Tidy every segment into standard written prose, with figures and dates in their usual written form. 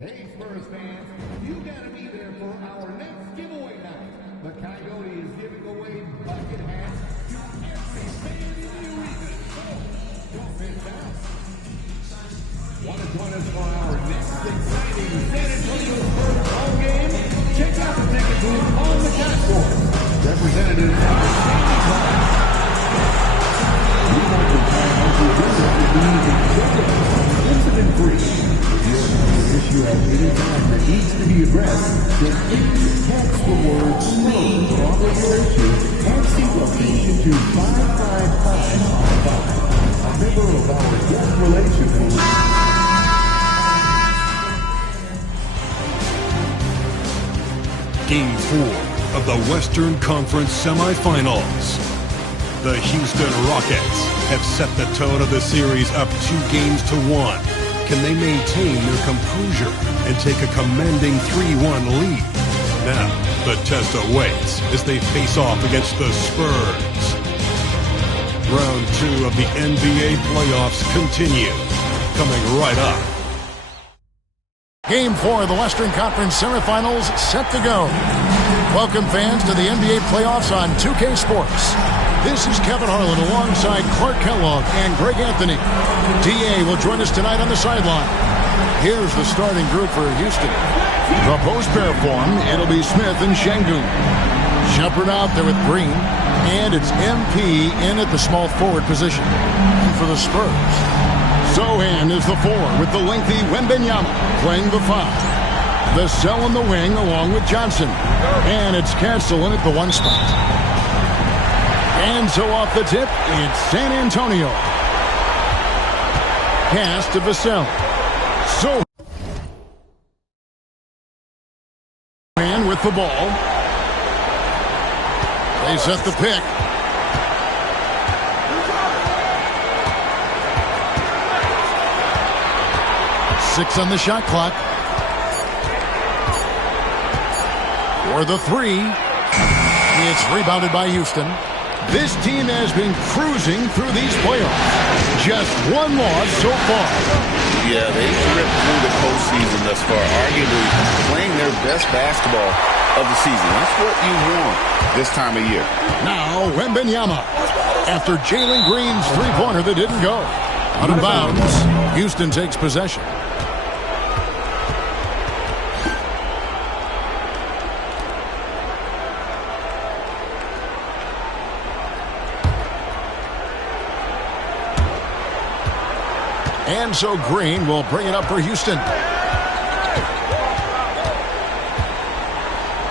Hey, Spurs fans, you gotta be there for our next giveaway night. The Coyote is giving away bucket hats to every fan in the arena. So, don't miss out. Want to join us for our next exciting San Antonio Spurs home game? Check out the ticket booth on the dashboard. Representatives of the Sandy Club. We want to try and help you visit the community incident-free. If you have any time that needs to be addressed, then text the word SPURS on your issue and seat location to 55555. A member of our guest relations team. Game 4 of the Western Conference semifinals. The Houston Rockets have set the tone of the series up 2-1. Can they maintain their composure and take a commanding 3-1 lead? Now, the test awaits as they face off against the Spurs. Round 2 of the NBA playoffs continue. Coming right up. Game 4 of the Western Conference semifinals set to go. Welcome fans to the NBA playoffs on 2K Sports. This is Kevin Harlan alongside Clark Kellogg and Greg Anthony. D.A. will join us tonight on the sideline. Here's the starting group for Houston. The post pair form, it'll be Smith and Şengün. Shepherd out there with Green, and it's MP in at the small forward position. And for the Spurs, Sochan is the 4 with the lengthy Wembanyama playing the 5. The Cell in the wing along with Johnson. And it's Castle in at the 1 spot. And so off the tip, it's San Antonio. Pass to Vassell. So man with the ball. They set the pick. Six on the shot clock. For the 3. It's rebounded by Houston. This team has been cruising through these playoffs. Just 1 loss so far. Yeah, they've ripped through the postseason thus far, arguably playing their best basketball of the season. That's what you want this time of year. Now, Wembanyama. After Jalen Green's three-pointer that didn't go. Out of bounds, Houston takes possession. And so Green will bring it up for Houston.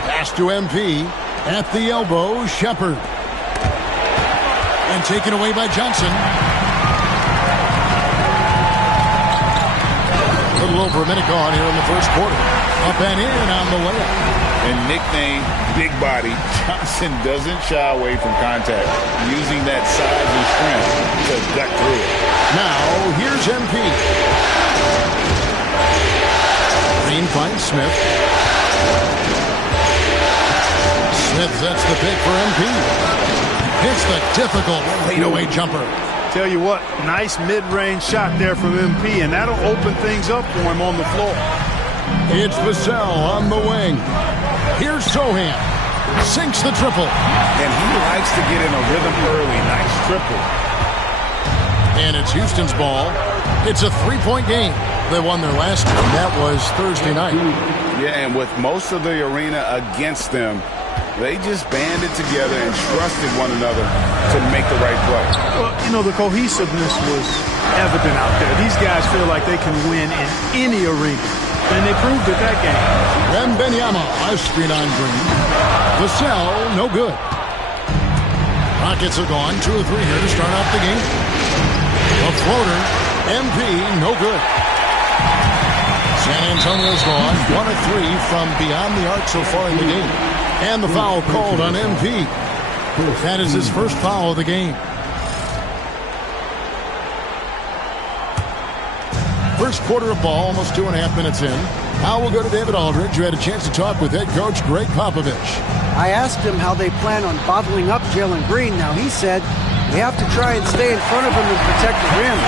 Pass to MP. At the elbow, Shepherd. And taken away by Johnson. A little over a minute gone here in the first quarter. Up and in on the layup. And nicknamed Big Body, Johnson doesn't shy away from contact, using that size and strength to gut through it. Now, here's MP. Green finds Smith. Smith sets the pick for MP. Hits the difficult fadeaway jumper. Tell you what, nice mid-range shot there from MP, and that'll open things up for him on the floor. It's Vassell on the wing. Here's Sochan. Sinks the triple. And he likes to get in a rhythm early. Nice triple. And it's Houston's ball. It's a 3-point game. They won their last game. That was Thursday night. Yeah, and with most of the arena against them, they just banded together and trusted one another to make the right play. Well, you know, the cohesiveness was evident out there. These guys feel like they can win in any arena, and they proved it that game. Wembanyama, a screen on Green. Vassell, no good. Rockets are gone. 2 or 3 here to start off the game. A floater, MP, no good. San Antonio's gone. 1 of 3 from beyond the arc so far in the game. And the foul called on MP. That is his first foul of the game. First quarter of ball, almost 2.5 minutes in. Now we'll go to David Aldridge, who had a chance to talk with head coach Greg Popovich. I asked him how they plan on bottling up Jalen Green. Now he said, we have to try and stay in front of him and protect the rim.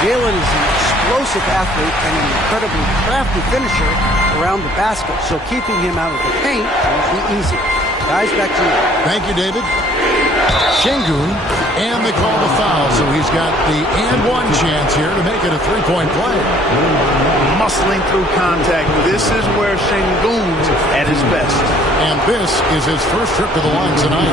Jalen is an explosive athlete and an incredibly crafty finisher around the basket, so keeping him out of the paint won't be easy. Guys, back to you. Thank you, David. Şengün, and they call the foul, so he's got the and one chance here to make it a three-point play. Muscling through contact. This is where Şengün's at his best. And this is his first trip to the line tonight.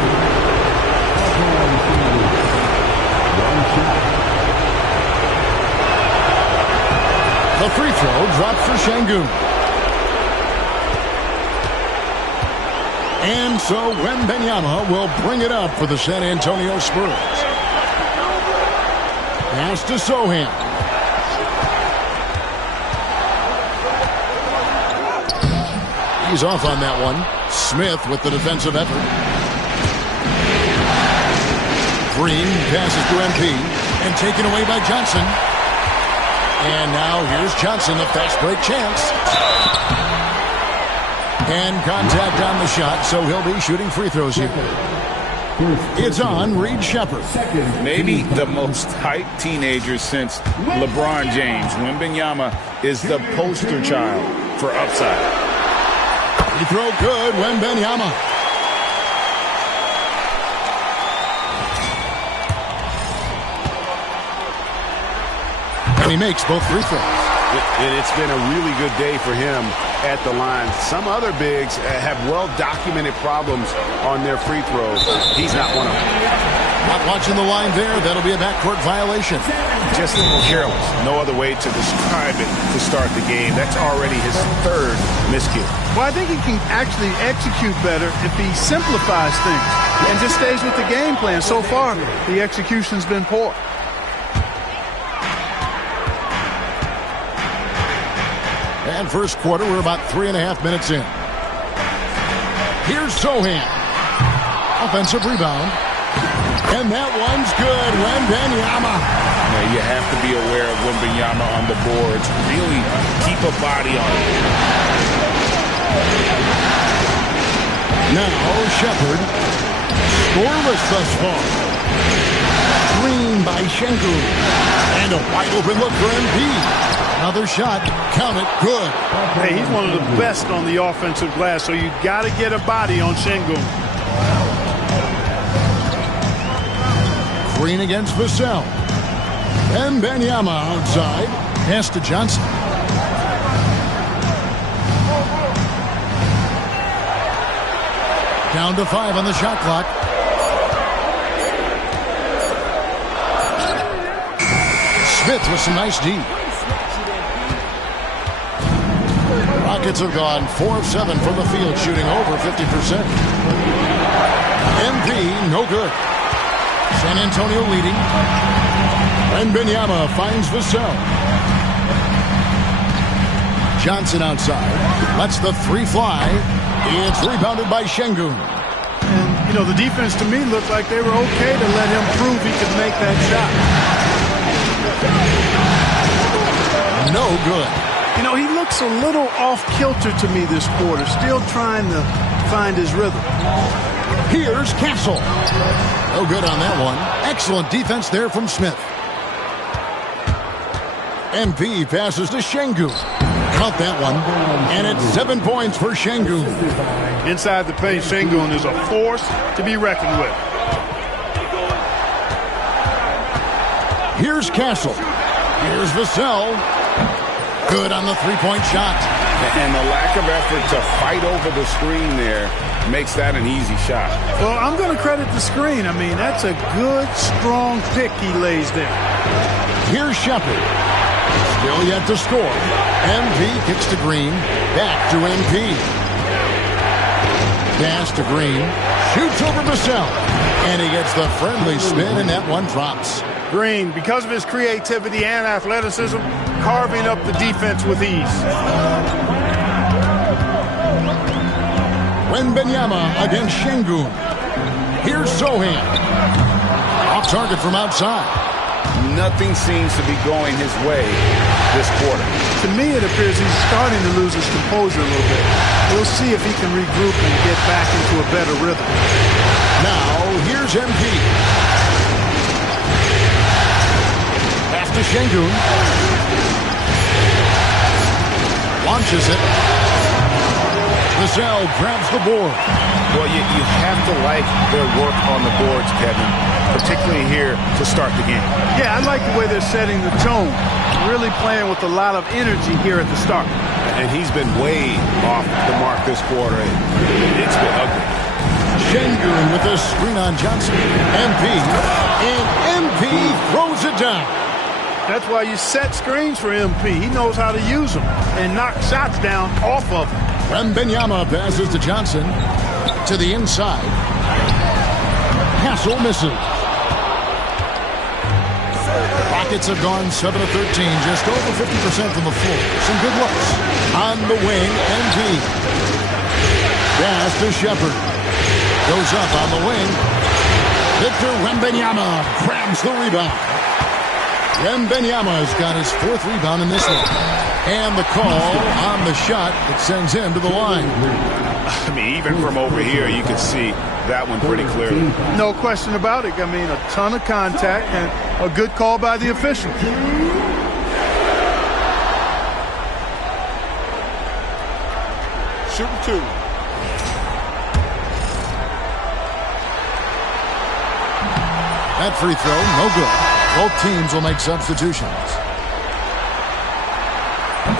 The free throw drops for Şengün. And so Wembanyama will bring it up for the San Antonio Spurs. Pass to Sochan. He's off on that one. Smith with the defensive effort. Green passes to MP and taken away by Johnson. And now here's Johnson, a fast break chance. And contact on the shot, so he'll be shooting free throws here. It's on Reed Sheppard. Maybe the most hyped teenager since LeBron James. Wembanyama is the poster child for upside. Free throw good, Wembanyama. And he makes both free throws. And it's been a really good day for him at the line. Some other bigs have well-documented problems on their free throws. He's not one of them. Not watching the line there. That'll be a backcourt violation. Just careless. No other way to describe it to start the game. That's already his third miscue. Well, I think he can actually execute better if he simplifies things and just stays with the game plan. So far, the execution's been poor. And first quarter, we're about 3.5 minutes in. Here's Sochan. Offensive rebound. And that one's good. Wembanyama. Now you have to be aware of Wembanyama on the boards. Really keep a body on it. Now Sheppard. Scoreless thus far. Screen by Şengün. And a wide open look for MP. Another shot. Count it. Good. Hey, he's one of the best on the offensive glass, so you got to get a body on Şengün. Green against Vassell. Wembanyama outside. Pass to Johnson. Down to 5 on the shot clock. Smith with some nice D. Rockets have gone 4 of 7 from the field, shooting over 50%. MP, no good. San Antonio leading. Wembanyama finds Vassell. Johnson outside. Lets the three fly. It's rebounded by Şengün. And, you know, the defense to me looked like they were okay to let him prove he could make that shot. No good. You know, he looks a little off-kilter to me this quarter, still trying to find his rhythm. Here's Castle. No good on that one. Excellent defense there from Smith. MP passes to Şengün. Count that one. And it's 7 points for Şengün. Inside the paint, Şengün is a force to be reckoned with. Here's Castle. Here's Vassell. Good on the three-point shot. And the lack of effort to fight over the screen there makes that an easy shot. Well, I'm going to credit the screen. I mean, that's a good, strong pick he lays there. Here's Sheppard. Still yet to score. MP kicks to Green. Back to MP. Pass to Green. Shoots over Vassell. And he gets the friendly spin, and that one drops. Green, because of his creativity and athleticism, carving up the defense with ease. Wembanyama against Şengün. Here's Sochan. Off target from outside. Nothing seems to be going his way this quarter. To me, it appears he's starting to lose his composure a little bit. We'll see if he can regroup and get back into a better rhythm. Now, here's MP. Pass to Şengün. Launches it. Vassell grabs the board. Well, you have to like their work on the boards, Kevin, particularly here to start the game. Yeah, I like the way they're setting the tone. Really playing with a lot of energy here at the start. And he's been way off the mark this quarter. It's been ugly. Şengün with a screen on Johnson. MP. And MP throws it down. That's why you set screens for MP. He knows how to use them and knock shots down off of them. Wembanyama passes to Johnson. To the inside. Hassel misses. Rockets have gone 7 of 13, just over 50% from the floor. Some good looks. On the wing, MP. Pass to Shepard. Goes up on the wing. Victor Wembanyama grabs the rebound. Wembanyama's got his 4th rebound in this one. And the call on the shot that sends him to the line. I mean, even from over here, you can see that one pretty clearly. No question about it. I mean, a ton of contact and a good call by the official. Shooting 2. That free throw, no good. Both teams will make substitutions.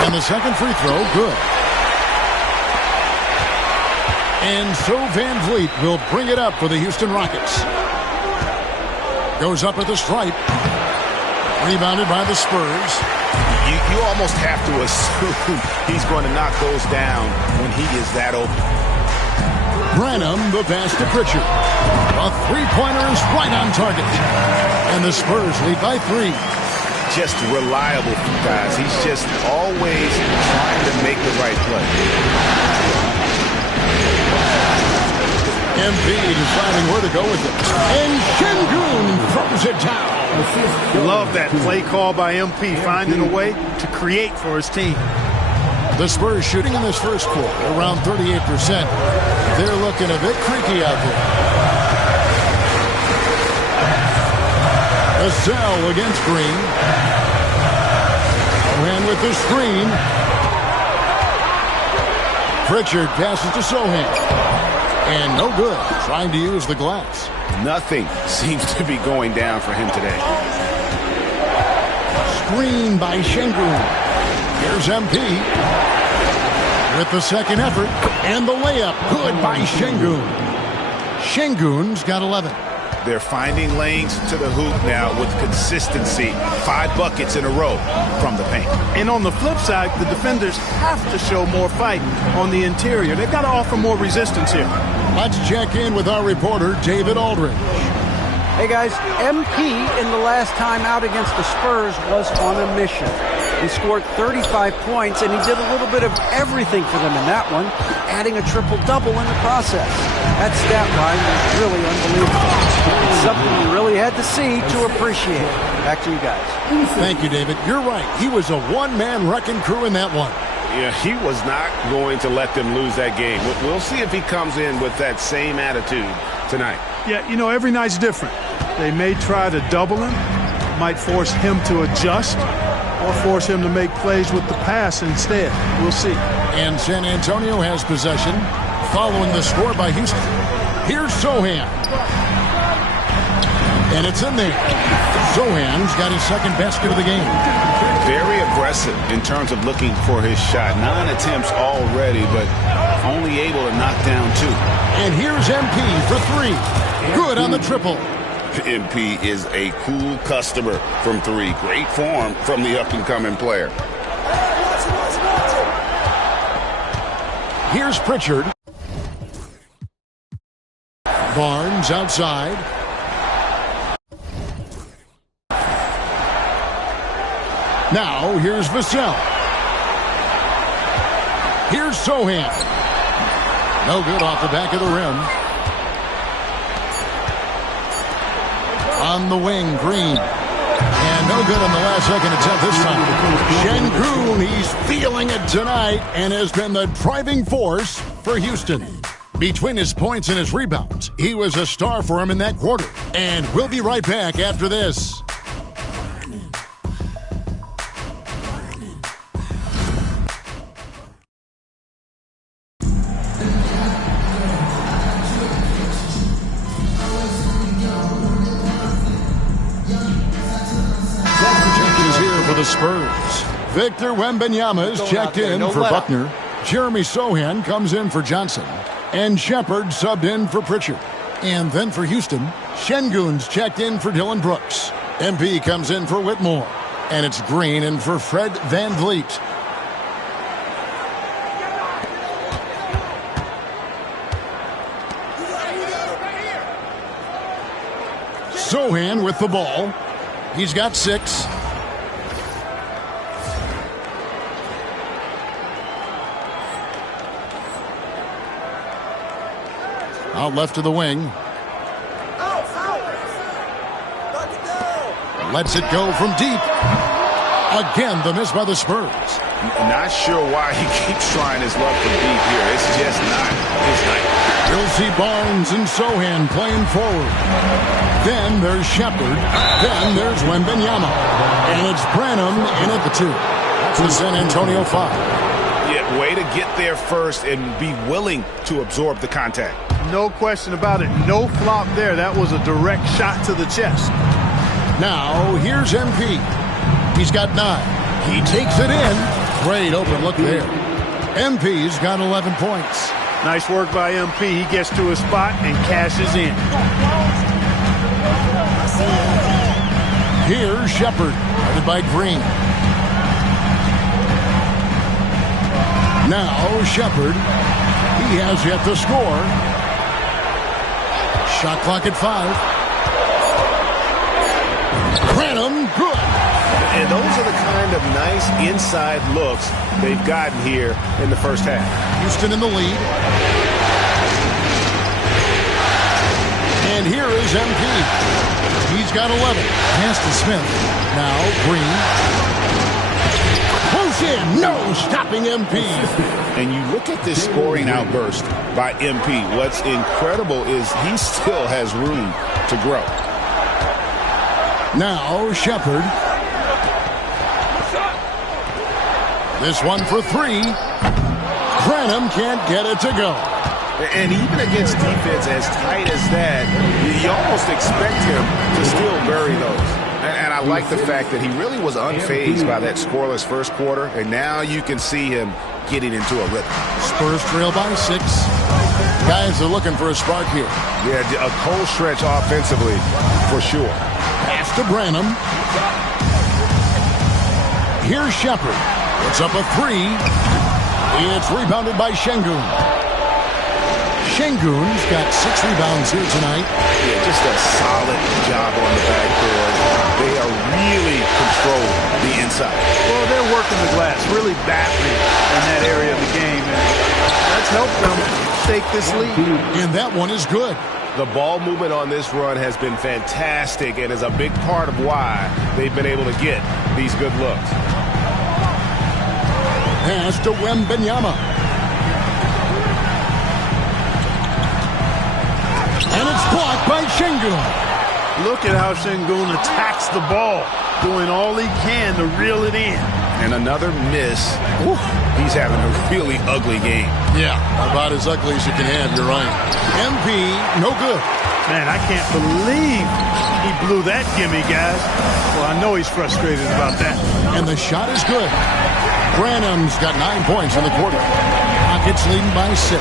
And the second free throw, good. And so Van Vliet will bring it up for the Houston Rockets. Goes up at the stripe. Rebounded by the Spurs. You almost have to assume he's going to knock those down when he is that open. Branham, the pass to Pritchard. A three-pointer is right on target. And the Spurs lead by 3. Just reliable, guys. He's just always trying to make the right play. MP deciding where to go with it. And Şengün throws it down. Love that play call by MP, finding a way to create for his team. The Spurs shooting in this first quarter around 38%. They're looking a bit creaky out there. Vassell against Green. And with the screen. Pritchard passes to Sochan. And no good, trying to use the glass. Nothing seems to be going down for him today. Screen by Şengün. Here's MP. With the second effort. And the layup, good by Şengün. Şengün's got 11. They're finding lanes to the hoop now with consistency. 5 buckets in a row from the paint. And on the flip side, the defenders have to show more fight on the interior. They've got to offer more resistance here. Let's check in with our reporter, David Aldridge. Hey, guys, MP in the last time out against the Spurs was on a mission. He scored 35 points, and he did a little bit of everything for them in that one, adding a triple-double in the process. That stat line was really unbelievable. It's something you really had to see to appreciate. Back to you guys. Thank you, David. You're right. He was a one-man wrecking crew in that one. Yeah, he was not going to let them lose that game. We'll see if he comes in with that same attitude tonight. Yeah, you know, every night's different. They may try to double him, might force him to adjust, or force him to make plays with the pass instead. We'll see. And San Antonio has possession following the score by Houston. Here's Sochan. And it's in there. Sochan's got his second basket of the game. Very aggressive in terms of looking for his shot. 9 attempts already, but only able to knock down 2. And here's MP for 3. Good on the triple. MP is a cool customer from 3. Great form from the up-and-coming player. Here's Pritchard. Barnes outside. Now, here's Vassell. Here's Sochan. No good off the back of the rim. On the wing, Green. And no good on the last second attempt this time. Şengün, he's feeling it tonight and has been the driving force for Houston. Between his points and his rebounds, he was a star for him in that quarter. And we'll be right back after this. Spurs. Victor Wembanyama is checked in for Buckner. Jeremy Sohan comes in for Johnson. And Shepard subbed in for Pritchard. And then for Houston, Şengün's checked in for Dylan Brooks. MP comes in for Whitmore. And it's Green in for Fred VanVleet. Sohan with the ball. He's got 6. Out left to the wing. Lets it go from deep. Again, the miss by the Spurs. Not sure why he keeps trying his luck from deep here. It's just not his night. You'll see Barnes and Sohan playing forward. Then there's Shepard. Then there's Wembanyama. And it's Branham in at the 2. That's the San Antonio 5. Yeah, way to get there first and be willing to absorb the contact. No question about it. No flop there. That was a direct shot to the chest. Now, here's MP. He's got 9. He takes it in. Great open look there. MP's got 11 points. Nice work by MP. He gets to his spot and cashes in. Here's Shepard, guarded by Green. Now, Shepard. He has yet to score. Shot clock at 5. Branham, good. And those are the kind of nice inside looks they've gotten here in the first half. Houston in the lead. And here is MP. He's got 11. Pass to Smith. Now Green. Close in. No stopping MP. And you look at this scoring outburst by MP. What's incredible is he still has room to grow. Now Shepard. This one for 3. Branham can't get it to go. And even against defense as tight as that, you almost expect him to still bury those. And I like the fact that he really was unfazed by that scoreless first quarter, and now you can see him getting into a rhythm. Spurs trail by 6. Guys are looking for a spark here. Yeah, a cold stretch offensively for sure. Pass to Branham. Here's Shepard. It's up a 3. It's rebounded by Şengün. Şengün's got 6 rebounds here tonight. Yeah, just a solid job on the backboard. They are really control the inside. Well, they're working the glass, really battling in that area of the game. And that's helped them stake this lead. And that one is good. The ball movement on this run has been fantastic and is a big part of why they've been able to get these good looks. Pass to Wembanyama. And it's blocked by Şengün. Look at how Şengün attacks the ball, doing all he can to reel it in. And another miss. Ooh, he's having a really ugly game. Yeah, about as ugly as you can have, you're right. MP, no good. Man, I can't believe he blew that gimme, guys. Well, I know he's frustrated about that. And the shot is good. Branham's got 9 points in the quarter. Rockets leading by 6.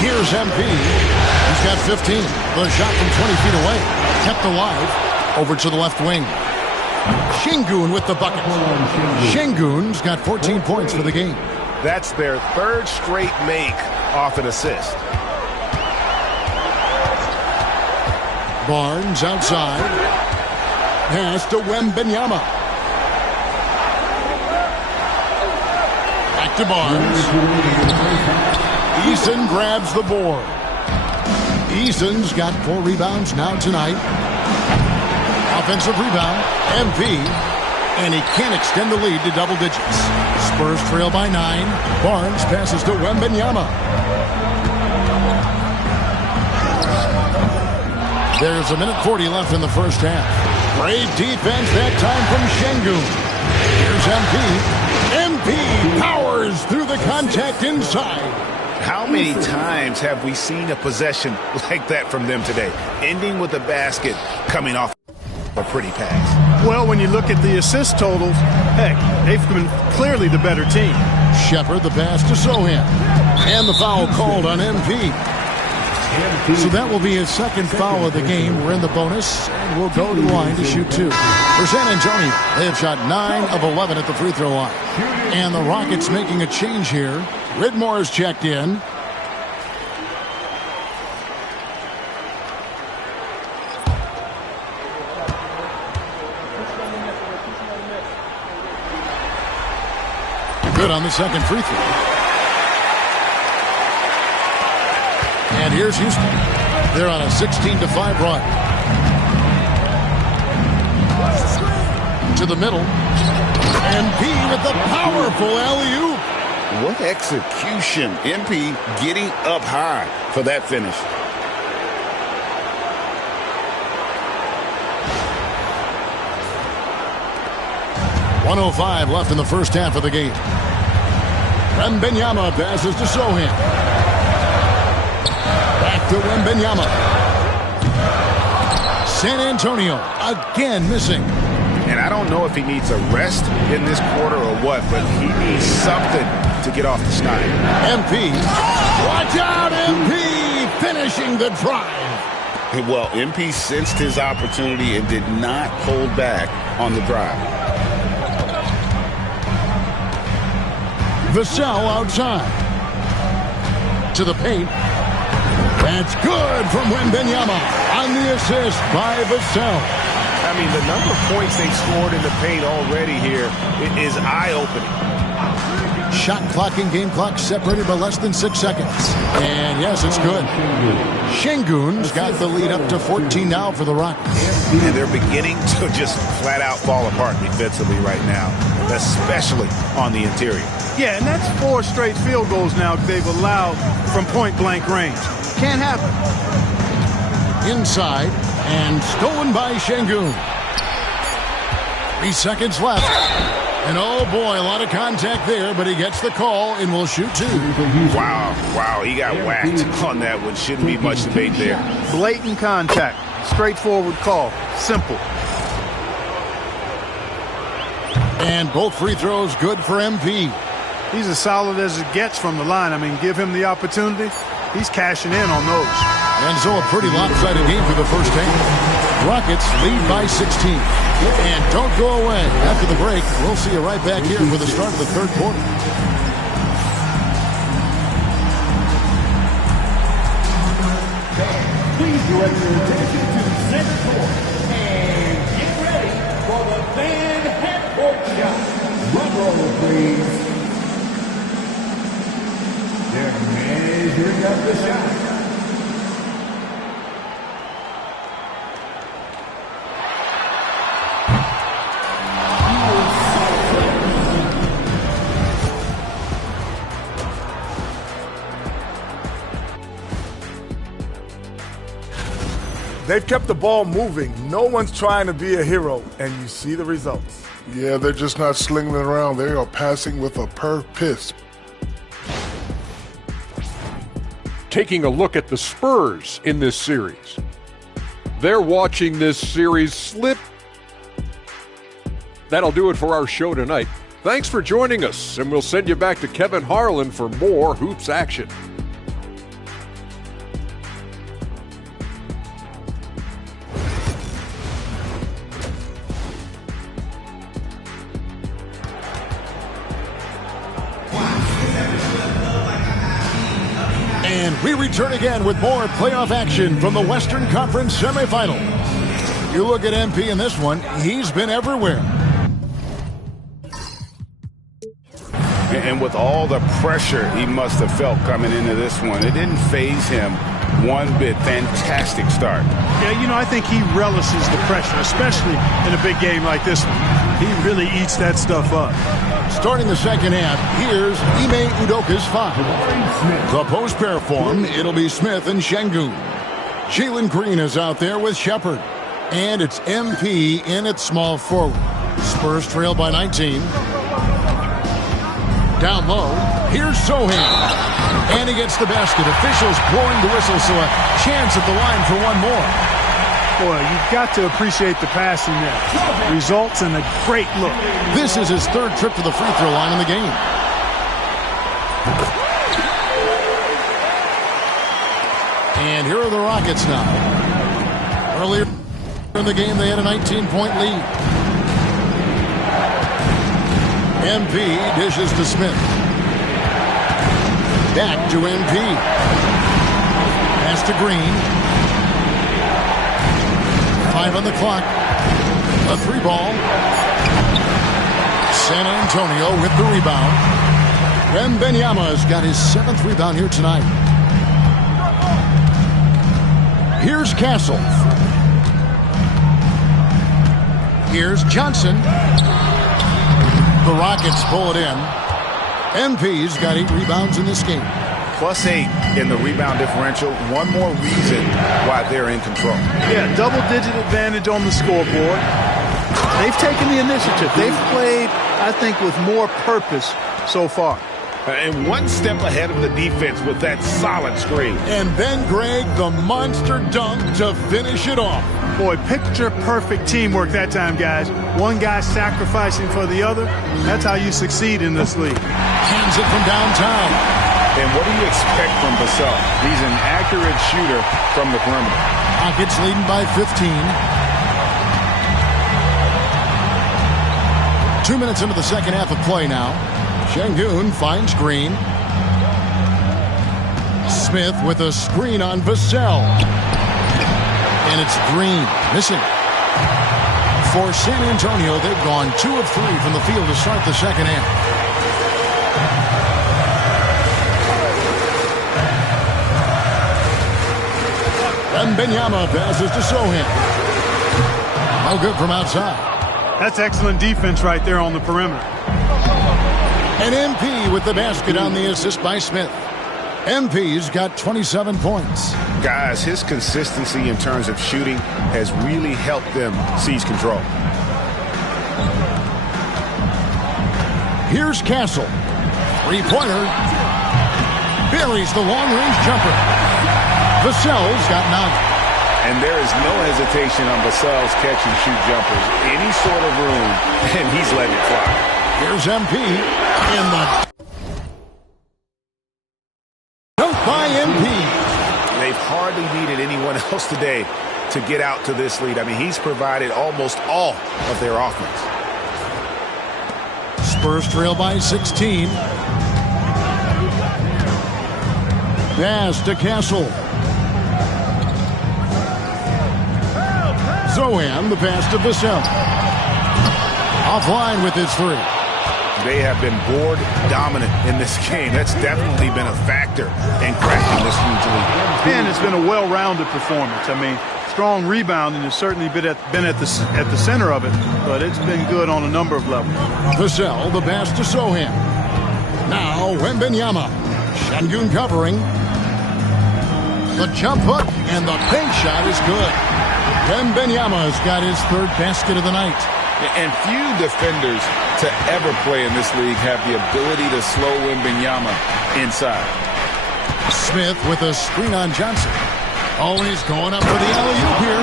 Here's MP. He's got 15. The shot from 20 feet away. Kept alive. Over to the left wing. Şengün with the bucket. Şengün's got 14 points for the game. That's their 3rd straight make off an assist. Barnes outside. Pass to Wembanyama. Back to Barnes. Eason grabs the board. Eason's got 4 rebounds now tonight. Offensive rebound, MP. And he can't extend the lead to double digits. Spurs trail by 9. Barnes passes to Wembanyama. There's a minute 40 left in the first half. Great defense that time from Şengün. Here's MP. MP powers through the contact inside. How many times have we seen a possession like that from them today? Ending with a basket coming off. a pretty pass. Well, when you look at the assist totals, heck, they've been clearly the better team. Shepard, the pass to Sohan. And the foul called on MP. So that will be his second foul of the game. We're in the bonus, and we'll go to the line to shoot 2. For San Antonio, they have shot 9 of 11 at the free throw line. And the Rockets making a change here. Ridmore is checked in. Good on the second free throw. And here's Houston. They're on a 16-5 run. To the middle. MP with the powerful alley-oop. What execution. MP getting up high for that finish. .105 left in the first half of the game. Wembanyama passes to Sohan. Back to Wembanyama. San Antonio again missing. And I don't know if he needs a rest in this quarter or what, but he needs something to get off the snide. MP. Watch out, MP! Finishing the drive. Well, MP sensed his opportunity and did not hold back on the drive. Vassell outside. To the paint. That's good from Wembanyama on the assist by Vassell. I mean, the number of points they've scored in the paint already here is eye-opening. Shot clock and game clock separated by less than 6 seconds. And yes, it's good. Şengün's got the lead up to 14 now for the Rockets. And they're beginning to just flat-out fall apart defensively right now, especially on the interior. Yeah, and that's 4 straight field goals now they've allowed from point-blank range. Can't happen. Inside and stolen by Şengün. 3 seconds left. And oh boy, a lot of contact there, but he gets the call and will shoot 2. Wow, he got whacked on that one. Shouldn't be much debate there. Blatant contact. Straightforward call. Simple. And both free throws good for MP. He's as solid as it gets from the line. I mean, give him the opportunity. He's cashing in on those. And so a pretty lopsided game for the first half. Rockets lead by 16. And don't go away. After the break, we'll see you right back here for the start of the third quarter. Please direct your attention to center court and get ready for the Van Half-Court shot. Drum roll, please. They're measuring up the shot. They've kept the ball moving. No one's trying to be a hero, and you see the results. Yeah, they're just not slinging it around. They are passing with a purpose. Taking a look at the Spurs in this series. They're watching this series slip. That'll do it for our show tonight. Thanks for joining us, and we'll send you back to Kevin Harlan for more hoops action. And we return again with more playoff action from the Western Conference semifinals. You look at MP in this one, he's been everywhere. And with all the pressure he must have felt coming into this one, it didn't faze him one bit. Fantastic start. Yeah, you know, I think he relishes the pressure, especially in a big game like this one. He really eats that stuff up. Starting the second half, here's Ime Udoka's foul. The post pair form, it'll be Smith and Şengün. Jalen Green is out there with Shepard. And it's MP in at small forward. Spurs trail by 19. Down low, here's Sohan. And he gets the basket. Officials blowing the whistle, so a chance at the line for one more. Boy, you've got to appreciate the passing there. Results in a great look. This is his third trip to the free throw line in the game. And here are the Rockets now. Earlier in the game, they had a 19-point lead. MP dishes to Smith. Back to MP. Pass to Green. 5 on the clock. A 3-ball. San Antonio with the rebound. Wembanyama's got his 7th rebound here tonight. Here's Castle. Here's Johnson. The Rockets pull it in. MP's got 8 rebounds in this game. +8 in the rebound differential. One more reason why they're in control. Yeah, double-digit advantage on the scoreboard. They've taken the initiative. They've played, I think, with more purpose so far. And one step ahead of the defense with that solid screen. And then, Greg, the monster dunk to finish it off. Boy, picture-perfect teamwork that time, guys. One guy sacrificing for the other. That's how you succeed in this league. Hands it from downtown. And what do you expect from Vassell? He's an accurate shooter from the perimeter. Rockets leading by 15. 2 minutes into the second half of play now. Şengün finds Green. Smith with a screen on Vassell. And it's Green missing. For San Antonio, they've gone 2 of 3 from the field to start the second half. Wembanyama passes to Sochan. No good from outside. That's excellent defense right there on the perimeter. And MP with the basket on the assist by Smith. MP's got 27 points. Guys, his consistency in terms of shooting has really helped them seize control. Here's Castle. 3-pointer. Buries the long-range jumper. Vassell's got 9. And there is no hesitation on Vassell's catch-and-shoot jumpers. Any sort of room, and he's letting it fly. Here's MP in the dunk by MP. They've hardly needed anyone else today to get out to this lead. I mean, he's provided almost all of their offense. Spurs trail by 16. Pass to Castle. Sochan, the pass to Vassell. Offline with his 3. They have been board dominant in this game. That's definitely been a factor in cracking this huge lead. And it's been a well-rounded performance. I mean, strong rebounding has certainly been at the center of it, but it's been good on a number of levels. Vassell, the pass to Sochan. Now Wembanyama. Şengün covering. The jump hook and the bank shot is good. Wembanyama's got his 3rd basket of the night. And few defenders to ever play in this league have the ability to slow Wembanyama inside. Smith with a screen on Johnson. Always going up for the alley-oop here.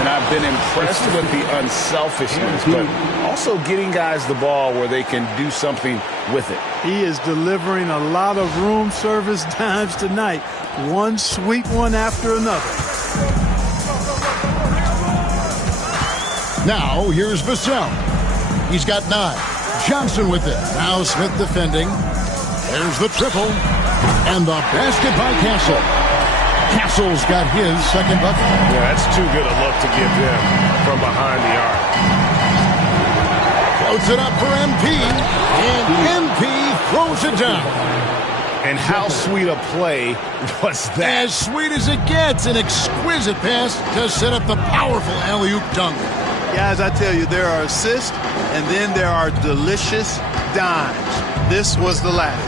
And I've been impressed with the unselfishness, but also getting guys the ball where they can do something with it. He is delivering a lot of room service dimes tonight. One sweet one after another. Now, here's Vassell. He's got 9. Johnson with it. Now Smith defending. There's the triple. And the basket by Castle. Castle's got his 2nd bucket. Yeah, that's too good a look to give him from behind the arc. Floats it up for MP. And MP throws it down. And how sweet a play was that? As sweet as it gets. An exquisite pass to set up the powerful alley-oop dunk. Guys, I tell you, there are assists, and then there are delicious dimes. This was the latter.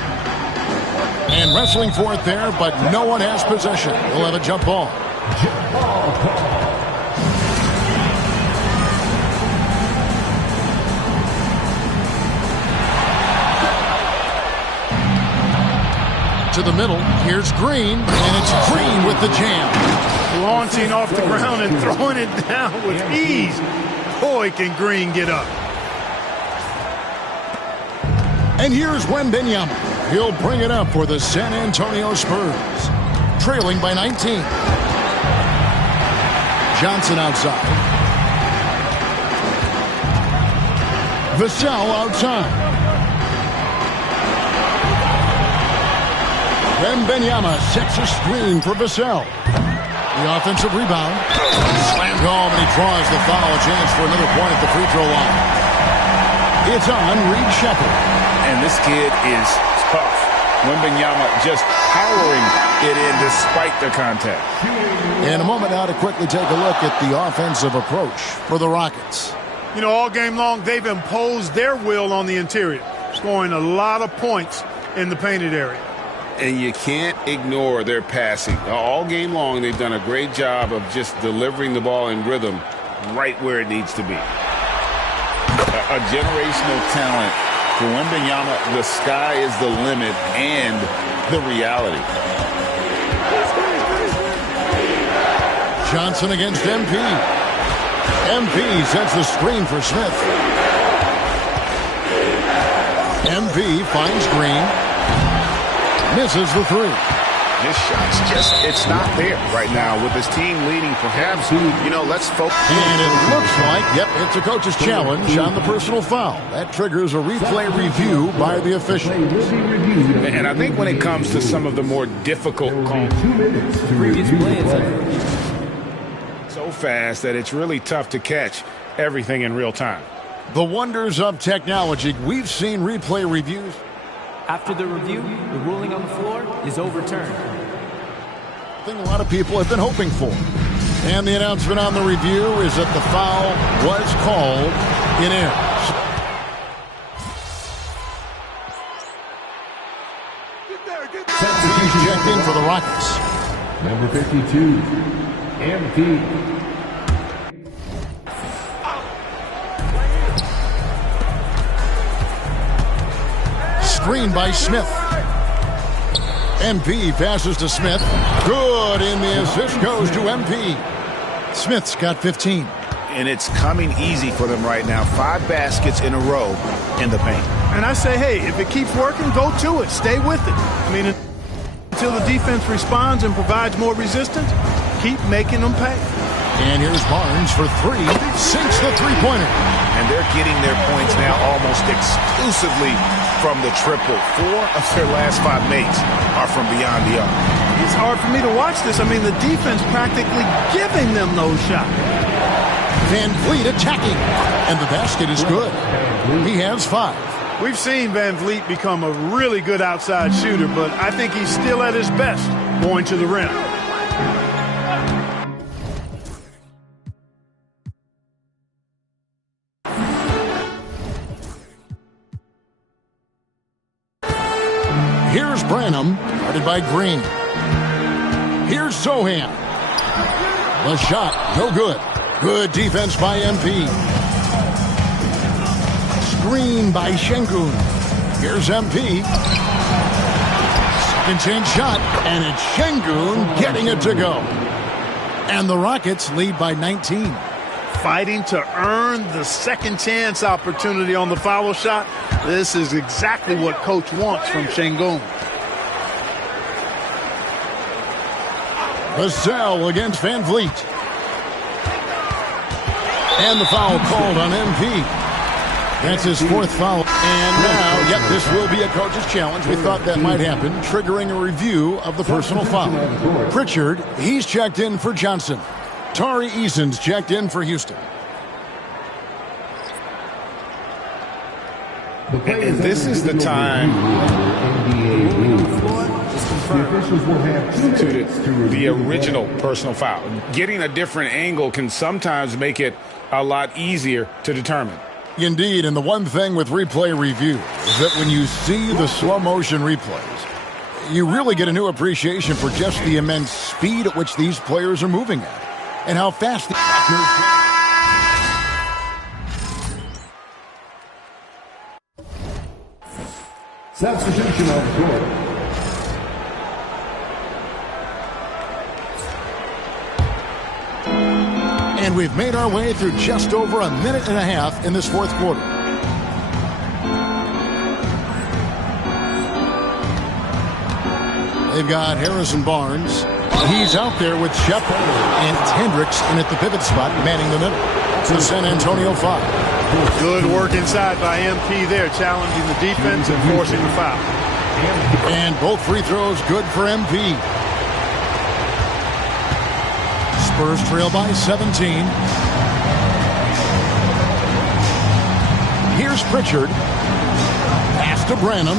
And wrestling for it there, but no one has possession. We'll have a jump ball. To the middle, here's Green, and it's Green with the jam. launching off the ground and throwing it down with ease. Boy, can Green get up. And here's Wembanyama. He'll bring it up for the San Antonio Spurs. Trailing by 19. Johnson outside. Vassell outside. Wembanyama sets a screen for Vassell. The offensive rebound. Slammed home, and he draws the foul. Chance for another point at the free throw line. It's on Reed Sheppard. And this kid is tough. Wembanyama just powering it in despite the contact. In a moment now to quickly take a look at the offensive approach for the Rockets. You know, all game long, they've imposed their will on the interior, scoring a lot of points in the painted area. And you can't ignore their passing. All game long, they've done a great job of just delivering the ball in rhythm right where it needs to be. A generational talent. For Wembanyama, the sky is the limit and the reality. Johnson against MP. MP sets the screen for Smith. MP finds Green. Misses the three. His shot's just, it's not there right now with his team leading. Perhaps, you know, let's focus. And it looks like, yep, it's a coach's challenge on the personal foul. That triggers a replay review by the official. And I think when it comes to some of the more difficult calls, so fast that it's really tough to catch everything in real time. The wonders of technology. We've seen replay reviews. After the review, the ruling on the floor is overturned. I think a lot of people have been hoping for. And the announcement on the review is that the foul was called. It is. He's checked in for the Rockets. Number 52, MP. Screen by Smith. MP passes to Smith. Good, and the assist goes to MP. Smith's got 15. And it's coming easy for them right now. 5 baskets in a row in the paint. And I say, hey, if it keeps working, go to it. Stay with it. I mean, until the defense responds and provides more resistance, keep making them pay. And here's Barnes for 3. Sinks the three-pointer. And they're getting their points now almost exclusively from the triple. 4 of their last 5 makes are from beyond the arc. It's hard for me to watch this. I mean, the defense practically giving them those shots. Van Vliet attacking. And the basket is good. He has 5. We've seen Van Vliet become a really good outside shooter, but I think he's still at his best going to the rim. Here's Branham, guarded by Green. Here's Sohan. The shot, no good. Good defense by MP. Screen by Şengün. Here's MP. Second chance shot, and it's Şengün getting it to go. And the Rockets lead by 19. Fighting to earn the second chance opportunity on the foul shot. This is exactly what Coach wants from Şengün. Vassell against Van Vliet. And the foul called on MP. That's his 4th foul. And now, yep, this will be a coach's challenge. We thought that might happen, triggering a review of the personal foul. Pritchard, he's checked in for Johnson. Tari Eason's checked in for Houston. And this is the time to the original personal foul. Getting a different angle can sometimes make it a lot easier to determine. Indeed, and the one thing with replay review is that when you see the slow motion replays, you really get a new appreciation for just the immense speed at which these players are moving at and how fast the Substitution on the court. And we've made our way through just over a minute and a half in this fourth quarter. They've got Harrison Barnes. He's out there with Shepard and Hendricks in at the pivot spot, manning the middle. The San Antonio 5. Good work inside by MP there, challenging the defense and forcing the foul. And both free throws good for MP. Spurs trail by 17. Here's Pritchard. Pass to Branham.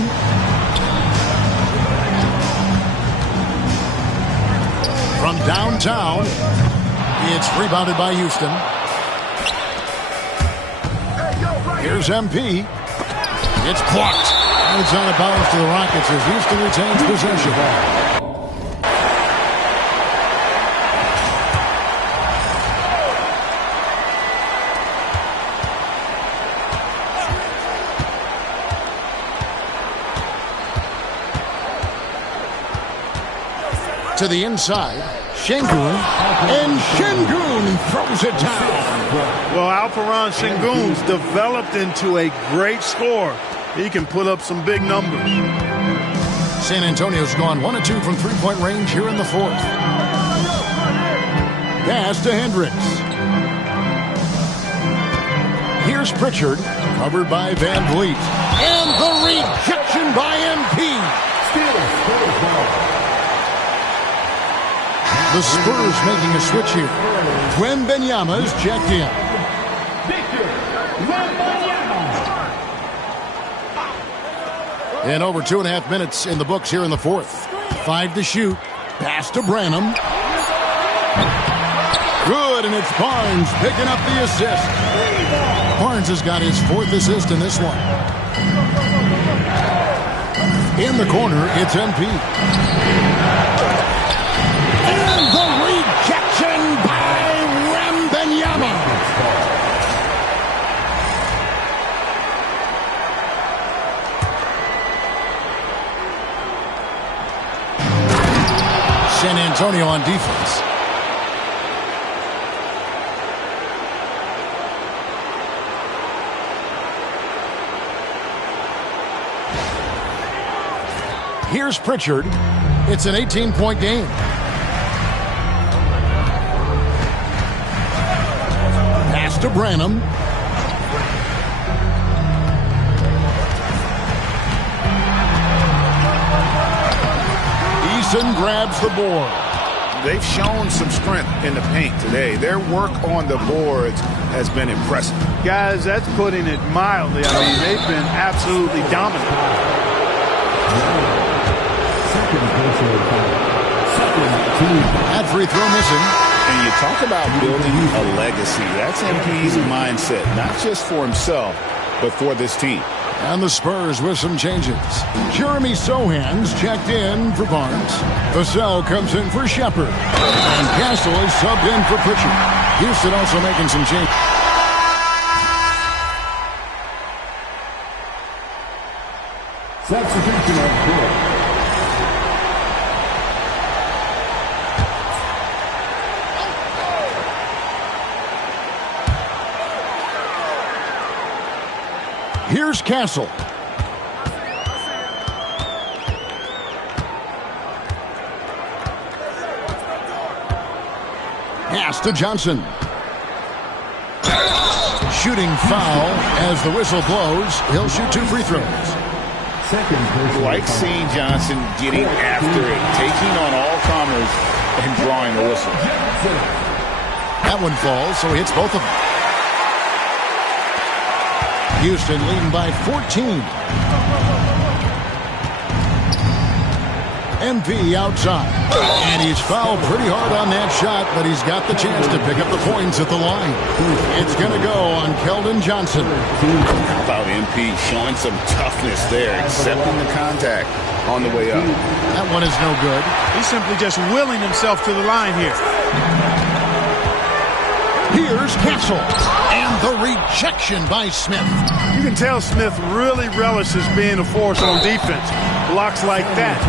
From downtown, it's rebounded by Houston. Here's MP. It's blocked. And it's out of bounds to the Rockets as Houston retains possession. To the inside, Şengün, and Şengün throws it down. Well, Alperen Şengün's developed into a great scorer. He can put up some big numbers. San Antonio's gone 1 of 2 from three-point range here in the fourth. Pass to Hendricks. Here's Pritchard, covered by Van Vliet. And the rejection by MP. The Spurs making a switch here. Wembanyama's checked in. And over 2.5 minutes in the books here in the fourth. 5 to shoot. Pass to Branham. Good, and it's Barnes picking up the assist. Barnes has got his 4th assist in this one. In the corner, it's MP. And the rejection by Wembanyama. San Antonio on defense. Here's Pritchard. It's an 18-point game. Pass to Branham. Eason grabs the board. They've shown some strength in the paint today. Their work on the boards has been impressive. Guys, that's putting it mildly. I mean, they've been absolutely dominant. That free throw missing. And you talk about building a legacy. That's MP's mindset, not just for himself, but for this team. And the Spurs with some changes. Jeremy Sohan's checked in for Barnes. Vassell comes in for Shepard. And Castle is subbed in for Pritchard. Houston also making some changes. Substitution on court. Here's Castle. Pass to Johnson. Shooting foul as the whistle blows. He'll shoot 2 free throws. Like seeing Johnson getting after it, taking on all comers and drawing the whistle. That one falls, so he hits both of them. Houston leading by 14. MP outside. And he's fouled pretty hard on that shot, but he's got the chance to pick up the points at the line. It's going to go on Keldon Johnson. How about MP showing some toughness there, accepting the contact on the way up. That one is no good. He's simply just willing himself to the line here. Here's Castle. And the rejection by Smith. You can tell Smith really relishes being a force on defense. Blocks like that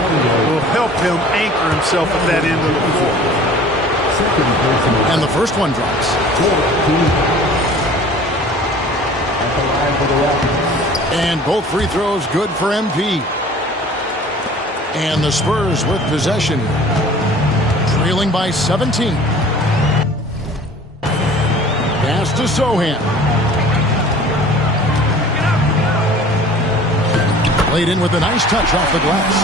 will help him anchor himself at that end of the floor. And the first one drops. And both free throws good for MP. And the Spurs with possession, trailing by 17. Pass to Sohan. Played in with a nice touch off the glass.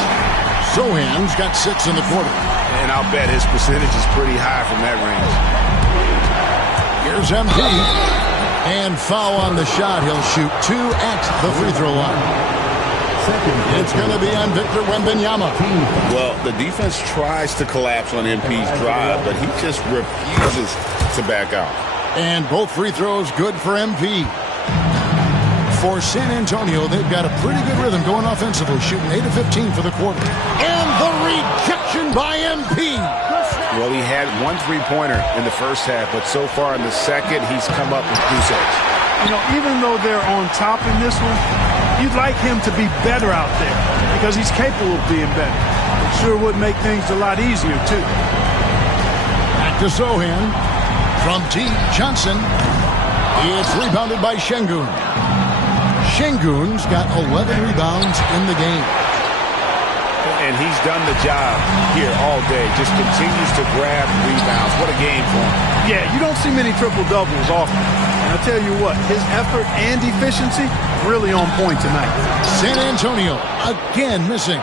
Sohan's got 6 in the quarter. And I'll bet his percentage is pretty high from that range. Here's MP. And foul on the shot. He'll shoot 2 at the free throw line. It's going to be on Victor Wembanyama. Well, the defense tries to collapse on MP's drive, but he just refuses to back out. And both free throws good for MP. For San Antonio, they've got a pretty good rhythm going offensively, shooting 8 of 15 for the quarter. And the rejection by MP. Well, he had 1 3-pointer in the first half, but so far in the second, he's come up with 2 sets. You know, even though they're on top in this one, you'd like him to be better out there because he's capable of being better. It sure would make things a lot easier, too. Back to Sohan. From deep, Johnson. It's rebounded by Şengün. Şengün's got 11 rebounds in the game. And he's done the job here all day. Just continues to grab rebounds. What a game for him. Yeah, you don't see many triple-doubles often. And I tell you what, his effort and efficiency really on point tonight. San Antonio again missing.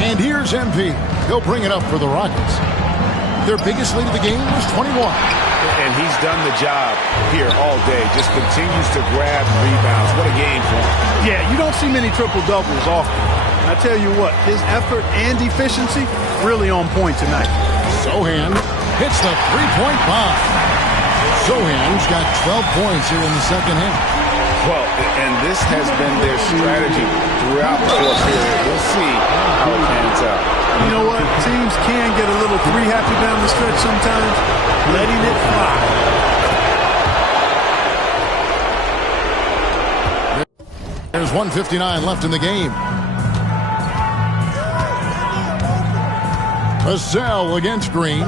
And here's MP. He'll bring it up for the Rockets. Their biggest lead of the game was 21. And he's done the job here all day. Just continues to grab rebounds. What a game for him. Yeah, you don't see many triple-doubles often. And I tell you what, his effort and efficiency really on point tonight. Sohan hits the three-point bomb. Sohan's got 12 points here in the second half. Well, and this has been their strategy throughout the fourth period. We'll see how it pans out. You know what? Teams can get a little three-happy down the stretch sometimes, letting it fly. There's 1:59 left in the game. Vassell against Green.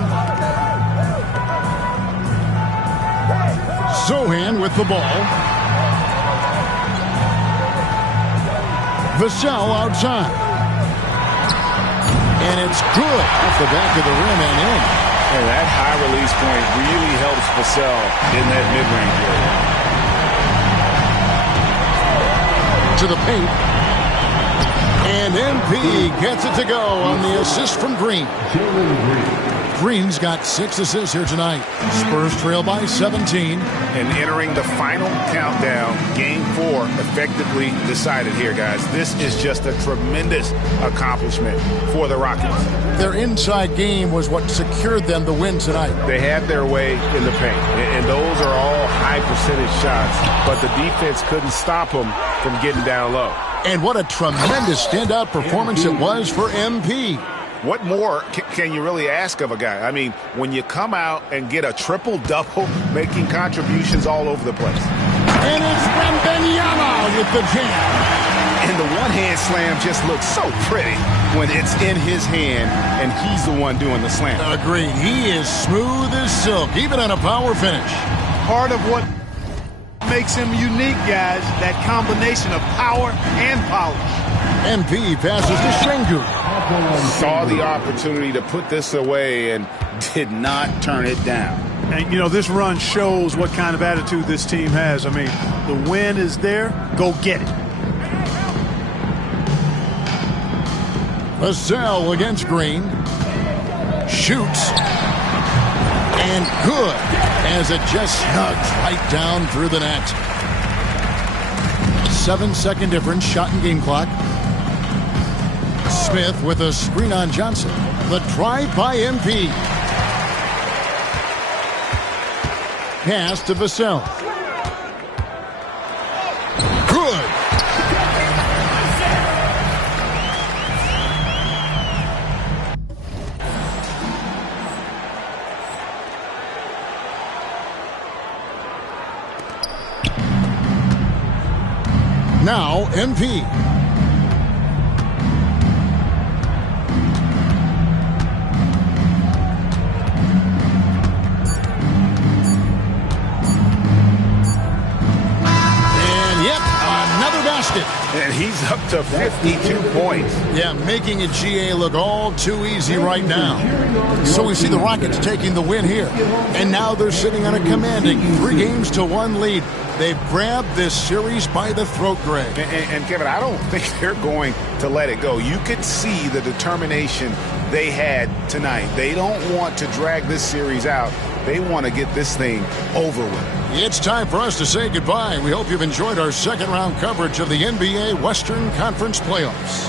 Sohan with the ball. Vassell outside. And it's good off the back of the rim and in. And that high release point really helps Vassell in that mid-range area. To the paint. And MP gets it to go on the assist from Green. Green's got 6 assists here tonight. Spurs trail by 17. And entering the final countdown, Game 4 effectively decided here, guys. This is just a tremendous accomplishment for the Rockets. Their inside game was what secured them the win tonight. They had their way in the paint, and those are all high-percentage shots, but the defense couldn't stop them from getting down low. And what a tremendous standout performance it was for MP. What more can you really ask of a guy? I mean, when you come out and get a triple-double, making contributions all over the place. And it's Wembanyama with the jam. And the one-hand slam just looks so pretty when it's in his hand and he's the one doing the slam. Agreed. He is smooth as silk, even on a power finish. Part of what makes him unique, guys, that combination of power and polish. MP passes to Şengün. Saw the opportunity to put this away and did not turn it down. And, you know, this run shows what kind of attitude this team has. I mean, the win is there. Go get it. Vassell against Green. Shoots. And good as it just snugs right down through the net. 7-second difference, shot and game clock. Smith with a screen on Johnson. The drive by MP. Pass to Vassell. Good. Now MP. missed it. And he's up to 52 points. Yeah, making it GA look all too easy right now. So we see the Rockets taking the win here. And now they're sitting on a commanding 3-1 lead. They've grabbed this series by the throat, Greg. And Kevin, I don't think they're going to let it go. You could see the determination they had tonight. They don't want to drag this series out. They want to get this thing over with. It's time for us to say goodbye. We hope you've enjoyed our second-round coverage of the NBA Western Conference Playoffs.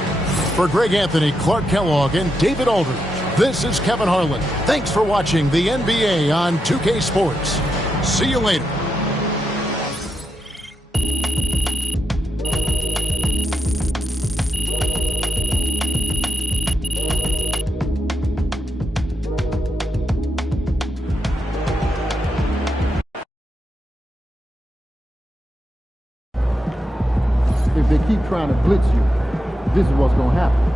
For Greg Anthony, Clark Kellogg, and David Aldridge, this is Kevin Harlan. Thanks for watching the NBA on 2K Sports. See you later. If they keep trying to blitz you, this is what's going to happen.